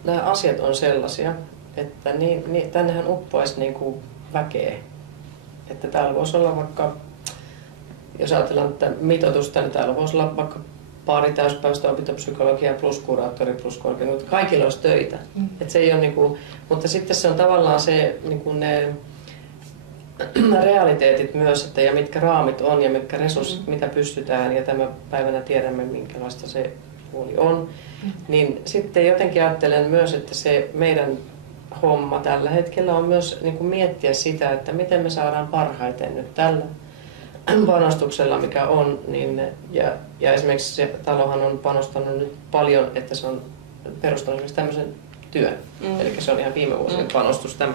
Nämä asiat on sellaisia, että tännehän uppoaisi niin kuin väkeä. Että täällä voisi olla vaikka, jos ajatellaan että mitoitusta, niin täällä voisi olla vaikka pari täyspäiväistä opintopsykologiaa plus kuraattori plus korkein, mutta kaikilla olisi töitä. Et se ei ole niinku, mutta sitten se on tavallaan se, niinku ne realiteetit myös, että ja mitkä raamit on ja mitkä resurssit, mitä pystytään ja tämä päivänä tiedämme minkälaista se puoli on. Niin sitten jotenkin ajattelen myös, että se meidän homma tällä hetkellä on myös niinku miettiä sitä, että miten me saadaan parhaiten nyt tällä panostuksella, mikä on, niin, ja esimerkiksi se talohan on panostanut nyt paljon, että se on perustanut esimerkiksi tämmöisen työn. Eli se on ihan viime vuosien panostus tämä.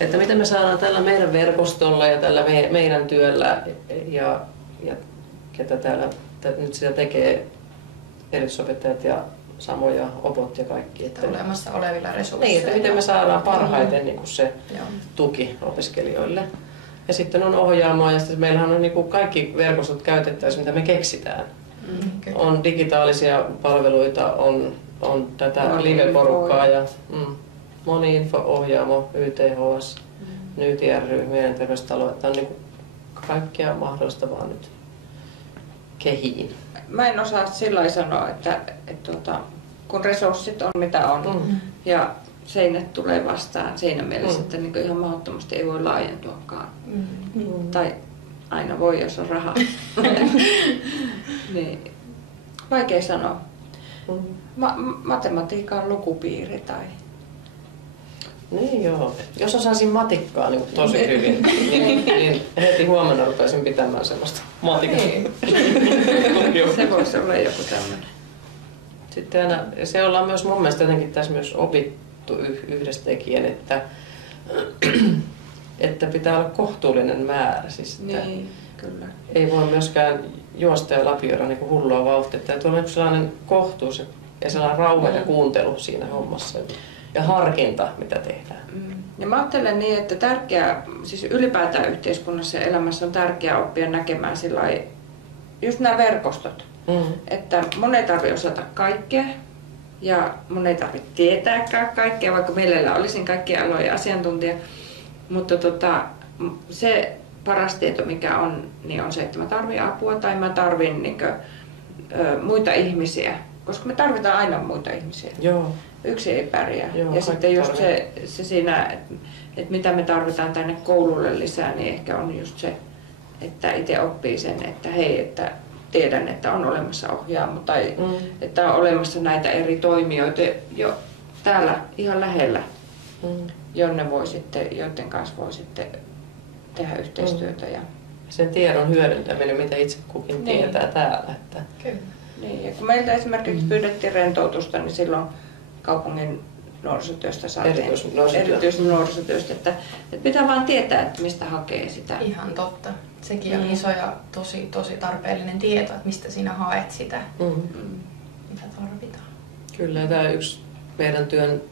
Että miten me saadaan tällä meidän verkostolla ja tällä meidän työllä ja ketä täällä nyt sitä tekee erityisopettajat ja samoja opot ja kaikki. Että olemassa olevilla resursseilla. Niin, että miten me saadaan parhaiten niin kuin se tuki opiskelijoille. Ja sitten on ohjaamoa ja sitten meillähän on niin kuin kaikki verkostot käytettävissä, mitä me keksitään. On digitaalisia palveluita, on tätä live-porukkaa ja Moni-info-ohjaamo, YTHS, NYT ry, mielenterveystalo, että on niin kuin kaikkea mahdollista vaan nyt kehiin. Mä en osaa sillä sanoa, että kun resurssit on mitä on ja seinät tulee vastaan siinä mielessä, että niin ihan mahdottomasti ei voi laajentuakaan. Tai aina voi, jos on rahaa. Niin, vaikea sanoa. Matematiikan lukupiiri tai... Niin joo. Jos osaisin matikkaa niin tosi hyvin, niin heti huomenna rupaisin pitämään semmoista matikkaa. Se voisi olla joku tämmöinen. Sitten aina, se ollaan myös mun mielestä jotenkin tässä myös opittu yhdessä tekijän, että pitää olla kohtuullinen määrä. Siis että niin, kyllä. Ei voi myöskään juosta ja lapioida niin kuin hullua vauhtia. Täytyy olla sellainen kohtuus ja sellainen rauha ja kuuntelu siinä hommassa. Ja harkinta, mitä tehdään. Ja mä ajattelen niin, että tärkeää, siis ylipäätään yhteiskunnassa ja elämässä on tärkeää oppia näkemään sillai, just nämä verkostot. Että mun ei tarvitse osata kaikkea ja mun ei tarvitse tietääkään kaikkea, vaikka mielellä olisin kaikkien alojen asiantuntija. Mutta se paras tieto mikä on, niin on se, että mä tarvitsen apua tai mä tarvitsen muita ihmisiä. Koska me tarvitaan aina muita ihmisiä. Joo. Yksi ei pärjää. Joo, ja sitten just se siinä, että mitä me tarvitaan tänne koululle lisää, niin ehkä on just se, että itse oppii sen, että hei, että tiedän, että on olemassa ohjaamo tai että on olemassa näitä eri toimijoita jo täällä ihan lähellä, joiden kanssa voi sitten tehdä yhteistyötä. Ja sen tiedon hyödyntäminen, mitä itse kukin tietää täällä. Että... Kyllä. Niin, ja kun meiltä esimerkiksi pyydettiin rentoutusta, niin silloin kaupungin nuorisotyöstä saatiin erityisnuorisotyöstä, että pitää vaan tietää, että mistä hakee sitä. Ihan totta. Sekin on iso ja tosi tarpeellinen tieto, että mistä sinä haet sitä, mitä tarvitaan. Kyllä, tämä yksi meidän työn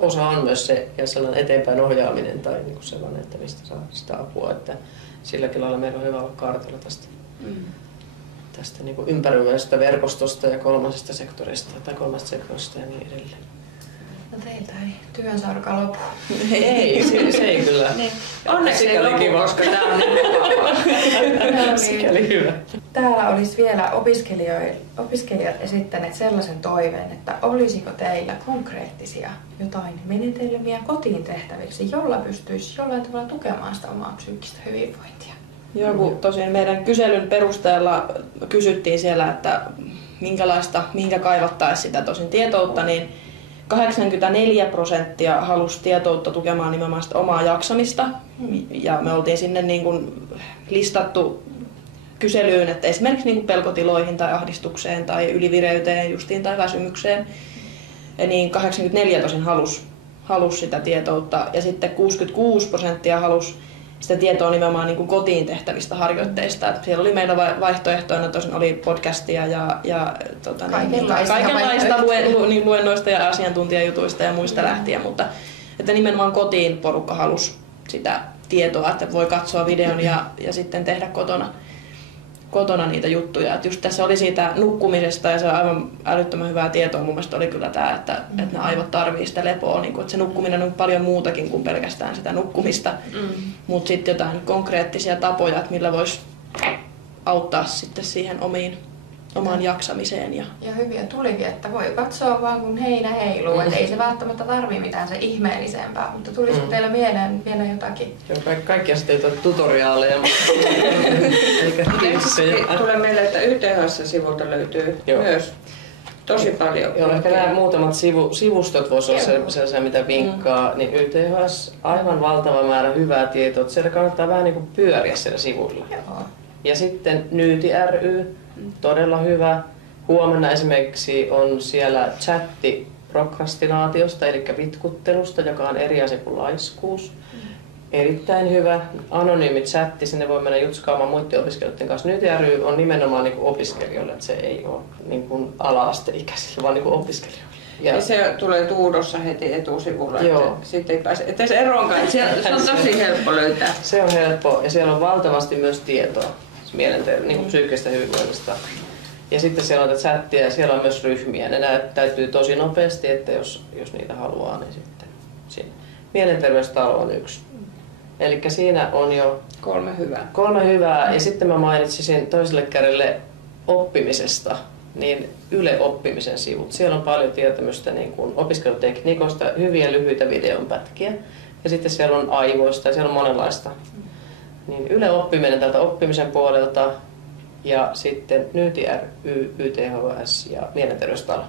osa on myös se ja sellainen eteenpäin ohjaaminen tai niin kuin sellainen, että mistä saa sitä apua. Että silläkin lailla meillä on hyvä olla kartalla tästä niin kuin ympäröivästä verkostosta ja kolmansesta sektorista ja niin edelleen. No teiltä ei työnsarka lopu. Ei, se ei kyllä. Niin. Onneksi ei lopu, koska tämä on niin mukavaa. Sikäli hyvä. Täällä olisi vielä opiskelijat esittäneet sellaisen toiveen, että olisiko teillä konkreettisia jotain menetelmiä kotiin tehtäviksi, jolla pystyisi jollain tavalla tukemaan sitä omaa psyykkistä hyvinvointia. Joo, kun tosiaan meidän kyselyn perusteella kysyttiin siellä, että minkä kaivattaisiin sitä tosin tietoutta, niin 84% halusi tietoutta tukemaan nimenomaan sitä omaa jaksamista. Ja me oltiin sinne niin kuin listattu kyselyyn, että esimerkiksi niin kuin pelkotiloihin tai ahdistukseen tai ylivireyteen justiin tai väsymykseen. Ja niin 84 tosin halusi sitä tietoutta ja sitten 66% halusi sitä tietoa nimenomaan niin kuin kotiin tehtävistä harjoitteista. Että siellä oli meillä vaihtoehtoina, tosin oli podcastia ja kaikenlaista luennoista ja asiantuntijajutuista ja muista lähtien, mutta että nimenomaan kotiin porukka halusi sitä tietoa, että voi katsoa videon ja sitten tehdä kotona niitä juttuja. Et just tässä oli siitä nukkumisesta ja se on aivan älyttömän hyvää tietoa. Mun mielestä oli kyllä tämä, että ne aivot tarvii sitä lepoa. Niin että se nukkuminen on paljon muutakin kuin pelkästään sitä nukkumista. Mutta sitten jotain konkreettisia tapoja, että millä voisi auttaa sitten siihen omaan jaksamiseen. Ja hyviä tulikin, että voi katsoa vaan kun heinä heiluu. Et ei se välttämättä tarvii mitään se ihmeellisempää, mutta tulisi teillä mieleen vielä jotakin? Joo, kaikki asiat ei ole tutoriaaleja, eikä tulee meille, että YTHS-sivulta löytyy myös tosi paljon. Joo, ehkä nämä muutamat sivustot voisi olla sellaisia, mitä vinkkaa, niin YTHS aivan valtava määrä hyvää tietoa. Siellä kannattaa vähän niin kuin pyöriä siellä sivuilla. Joo. Ja sitten Nyyti ry, todella hyvä. Huomenna esimerkiksi on siellä chatti prokrastinaatiosta, eli vitkuttelusta, joka on eri asia kuin laiskuus. Erittäin hyvä. Anonyymi chatti, sinne voi mennä jutskaamaan muiden opiskelijoiden kanssa. Nyyti ry on nimenomaan niin kuin opiskelijoille, että se ei ole niin kuin ala-asteikäisille, vaan niin kuin opiskelijoille. Ja se tulee Tuudossa heti etusivulla, että sitten ei pääse edes eroonkaan. Se on tosi helppo löytää. Se on helppo ja siellä on valtavasti myös tietoa niin kuin psyykkisestä hyvinvoinnista. Ja sitten siellä on chattia ja siellä on myös ryhmiä. Ne näyttäytyy tosi nopeasti, että jos niitä haluaa, niin sitten siinä. Mielenterveystalo on yksi. Eli siinä on jo 3 hyvää. Ja sitten mä mainitsisin toiselle kädelle oppimisesta, niin Yle Oppimisen sivut. Siellä on paljon tietämystä niin kuin opiskelutekniikoista, hyviä lyhyitä videonpätkiä. Ja sitten siellä on aivoista ja siellä on monenlaista. Niin Yle Oppiminen tältä oppimisen puolelta ja sitten Nyyti ry, YTHS ja Mielenterveystalo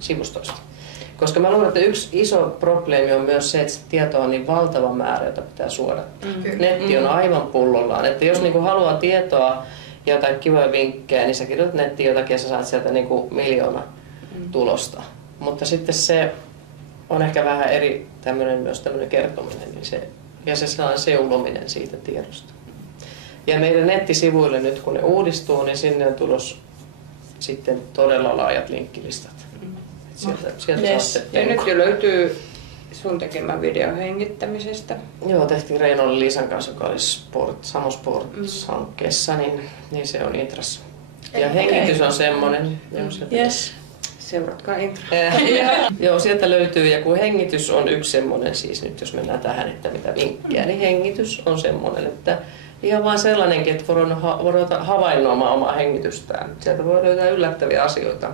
sivustoista. Koska mä luulen, että yksi iso probleemi on myös se, että tietoa on niin valtava määrä, jota pitää suoda. Netti on aivan pullollaan. Että jos niinku haluaa tietoa ja jotain kivoja vinkkejä, niin sä kirjoitat nettiin jotakin ja sä saat sieltä niinku 1 000 000 tulosta. Mutta sitten se on ehkä vähän eri myös tämmöinen kertominen ja se sellainen seulominen siitä tiedosta. Ja meidän nettisivuille nyt kun ne uudistuu, niin sinne on tulos sitten todella laajat linkkilistat. Sieltä ja nyt jo löytyy sun tekemä video hengittämisestä. Joo, tehtiin Reinolle Liisan kanssa, joka oli Samo Sports-hankkeessa, niin se on Intrassa. Ja hengitys on semmoinen. Yes. Seuratkaa Intra. Joo, sieltä löytyy, ja kun hengitys on yksi semmoinen, siis nyt jos mennään tähän, että mitä vinkkiä, niin hengitys on semmoinen, että ihan vaan sellainenkin, että voi havainnoimaan omaa hengitystään. Sieltä voi löytää yllättäviä asioita,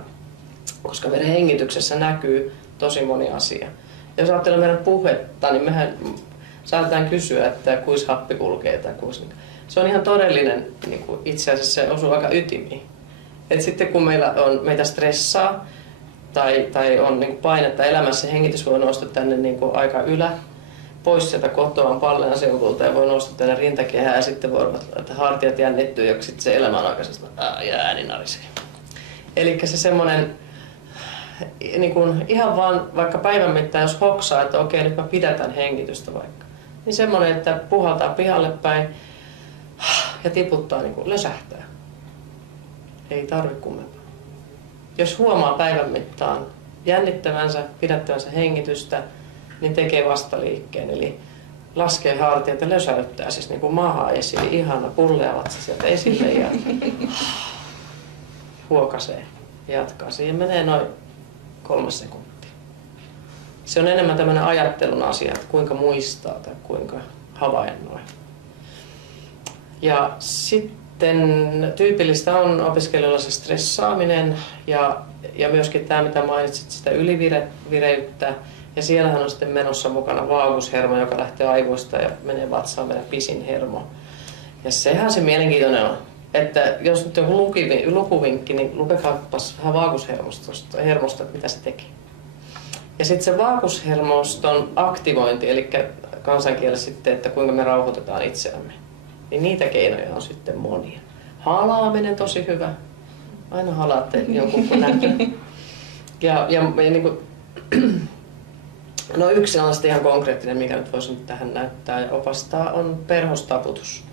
koska meidän hengityksessä näkyy tosi moni asia. Jos ajattelee meidän puhetta, niin mehän saatetaan kysyä, että kuinka happi kulkee tai se on ihan todellinen, niin kuin itse asiassa se osuu aika ytimiin. Et sitten kun meitä stressaa tai on niin kuin painetta elämässä, hengitys voi nousta tänne niin kuin aika pois sieltä kotoaan pallean seudulta ja voi nousta tänne rintakehään ja sitten voi että hartiat jännittyy ja sitten se elämä on aika ja ääni narisee. Eli se semmoinen niin kuin ihan vaan vaikka päivän mittaan, jos hoksaa, että okei, nyt mä pidätän hengitystä vaikka, niin semmoinen, että puhaltaa pihalle päin ja tiputtaa, niin kuin lösähtää. Ei tarvitse kummempaa. Jos huomaa päivän mittaan jännittävänsä, pidättävänsä hengitystä, niin tekee vastaliikkeen. Eli laskee hartiat ja lösäyttää siis niin kuin maahan esiin. Ihana, pulleavat se sieltä esille ja huokasee. Jatkaa. Siihen menee noin 3 sekuntia. Se on enemmän tämmöinen ajattelun asia, että kuinka muistaa tai kuinka havainnoi. Ja sitten tyypillistä on opiskelijoilla se stressaaminen ja myöskin tämä, mitä mainitsit, sitä ylivireyttä. Ja siellähän on sitten menossa mukana vaagushermo, joka lähtee aivoista ja menee vatsaan, meidän pisin hermo. Ja sehän se mielenkiintoinen on, että jos nyt on lukuvinkki, niin lukekaapas vähän vaagushermosta, että mitä se tekee. Ja sitten se vaagushermoston aktivointi, eli kansankielessä sitten, että kuinka me rauhoitetaan itseämme. Niin niitä keinoja on sitten monia. Halaaminen tosi hyvä. Aina halaatte jonkun kun näkyy. Ja niin kuin, no yksi sellaista ihan konkreettinen, mikä nyt voisi nyt tähän näyttää ja opastaa, on perhostaputus.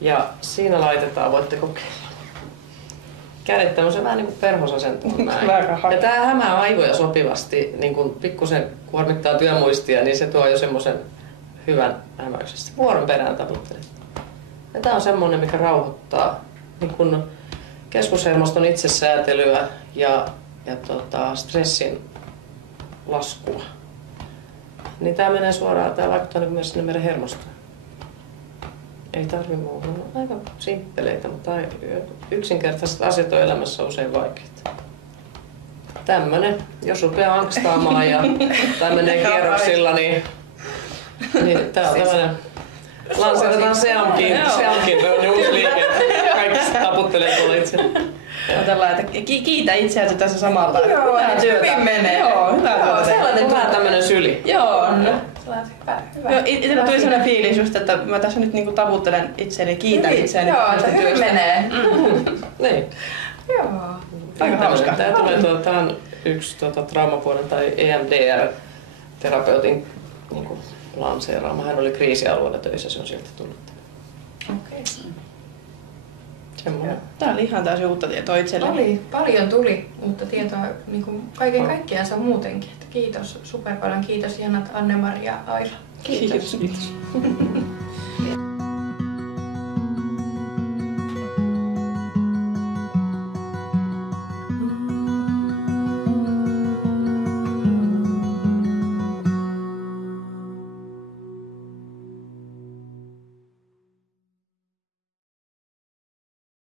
Ja siinä laitetaan, voitte kokeilla. Kädet tämmöisen vähän niin kuin perhosasentoon näin. Ja tää hämää aivoja sopivasti, niin kun pikkusen kuormittaa työmuistia, niin se tuo jo semmoisen hyvän hämäyksen. Vuoron perään taputtelet. Ja tää on semmoinen, mikä rauhoittaa niin kun keskushermoston itsesäätelyä ja stressin laskua. Niin tää menee suoraan, tää vaikuttaa niin myös sinne meidän hermostoon. Ei tarvi muuhun. On aika simppeleitä, mutta yksinkertaiset asiat on elämässä usein vaikeita. Tämmönen, jos rupeaa angstaamaan tai menee kierroksilla, niin tää on tämmönen. Lanseerataan Seamkin uusi liike. Kaikki taputtelee tuolla itse. Ajatellaan, että kiitä itseäsi tässä samalla. Joo, hyvin menee. Joo, hyvä tuota. Vähän tämmönen syli. Joo. Hyvä. Itsellä tuli sellainen fiilis just, että mä tässä nyt niinku taputtelen itseäni, kiitän itseäni. Joo, että hyvin menee. Niin. Joo. Aika hauska. Tää tulee tää on yksi traumapuolen tai EMDR-terapeutin niinku lanseeraama. Hän oli kriisialueella töissä, se on sieltä tullut. Okei. Semmoinen. Tää oli ihan täysin uutta tietoa itselleni. Paljon tuli uutta tietoa niin kuin kaiken kaikkiaan muutenkin. Kiitos super paljon. Kiitos Janat, Anne-Mari ja Aila. Kiitos.